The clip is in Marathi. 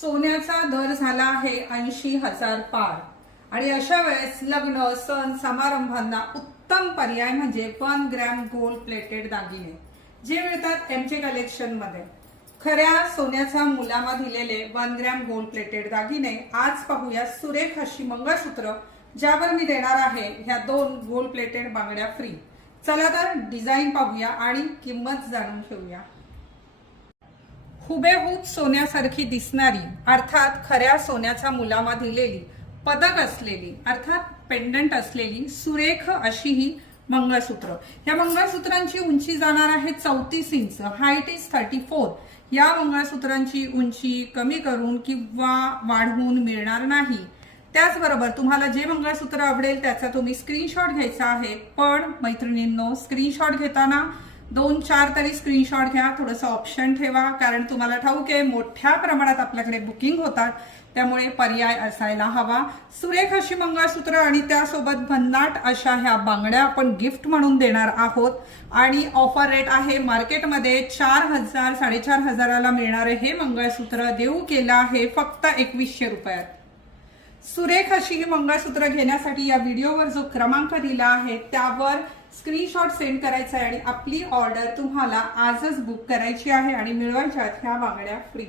सोन्याचा दर झाला आहे 80,000 पार आणि अशा वेळेस लग्न सण समारंभांना उत्तम पर्याय म्हणजे 1 ग्रॅम गोल्ड प्लेटेड दागिने जे मिळतात एमचे कलेक्शन मध्ये। खऱ्या सोन्याचा मुलामा दिलेले 1 ग्रॅम गोल्ड प्लेटेड दागिने आज पाहूया। सुरेख अशी मंगळसूत्र ज्यावर मी देणार आहे ह्या 2 गोल्ड प्लेटेड बांगड्या फ्री। चला तर डिझाईन पाहूया आणि किंमत जाणून घेऊया। हुबेहूब सोन्यासारखी दिसणारी अर्थात खऱ्या सोन्याचा मुलामा दिलेली पदक असलेली अर्थात पेंडंट असलेली सुरेख अशी ही मंगळसूत्र। या मंगळसूत्रांची उंची जाणार आहे 34 इंच, हाईट इज 34। या मंगळसूत्रांची उंची कमी करून किंवा वाढवून मिळणार नाही। त्याचबरोबर तुम्हाला जे मंगळसूत्र आवडेल त्याचा तुम्ही स्क्रीनशॉट घ्यायचा आहे। पण मैत्रिणींनो, स्क्रीनशॉट घेताना 2-4 तरी स्क्रीनशॉट घ्या, थोडंसं ऑप्शन ठेवा, कारण तुम्हाला ठाऊक आहे मोठ्या प्रमाणात आपल्याकडे बुकिंग होतात, त्यामुळे पर्याय असायला हवा। सुरेख अशी मंगळसूत्र आणि त्यासोबत भन्नाट अशा ह्या बांगड्या आपण गिफ्ट म्हणून देणार आहोत आणि ऑफर रेट आहे मार्केटमध्ये 4,000 4,500ला मिळणारे हे मंगळसूत्र देऊ केलं आहे फक्त 2100 रुपयात। सुरेख अशी ही मंगळसूत्र घेण्यासाठी या व्हिडिओवर जो क्रमांक दिला आहे त्यावर स्क्रीनशॉट सेंड करायचा आहे आणि आपली ऑर्डर तुम्हाला आजच बुक करायची आहे आणि मिळवायच्या ह्या बांगड्या फ्री।